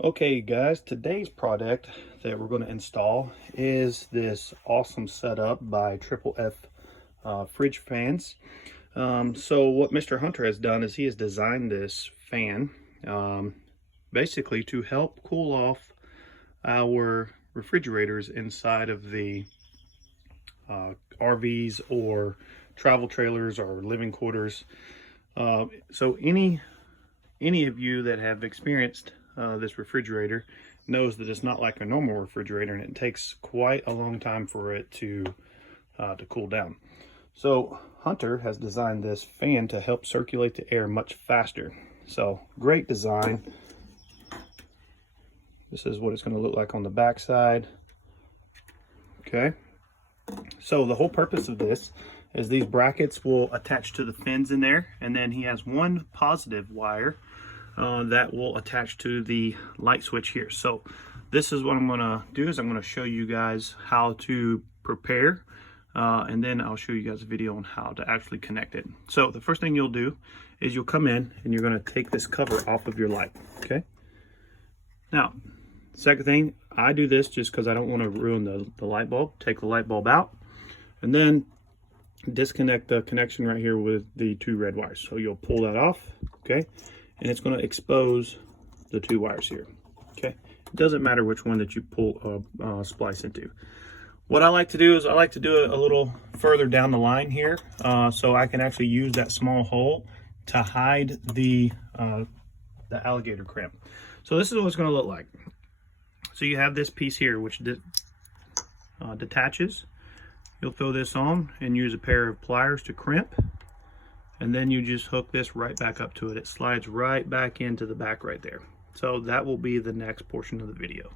Okay guys, today's product that we're going to install is this awesome setup by Triple F Fridge Fans. So what Mr. Hunter has done is he has designed this fan basically to help cool off our refrigerators inside of the RVs or travel trailers or living quarters. So any of you that have experienced this refrigerator knows that it's not like a normal refrigerator, and it takes quite a long time for it to cool down. So Hunter has designed this fan to help circulate the air much faster. So great design. This is what it's going to look like on the back side. Okay, so the whole purpose of this is these brackets will attach to the fins in there, and then he has one positive wire that will attach to the light switch here. So this is what I'm going to do is I'm going to show you guys how to prepare and then I'll show you guys a video on how to actually connect it. So the first thing you'll do is you'll come in and you're going to take this cover off of your light. Okay, now second thing, I do this just because I don't want to ruin the light bulb. Take the light bulb out and then disconnect the connection right here with the two red wires. So you'll pull that off, okay, and it's going to expose the two wires here. Okay, it doesn't matter which one that you pull splice into. What I like to do is I like to do it a little further down the line here, so I can actually use that small hole to hide the alligator crimp. So this is what it's going to look like. So you have this piece here which detaches. You'll throw this on and use a pair of pliers to crimp, and then you just hook this right back up to it. It slides right back into the back right there. So that will be the next portion of the video.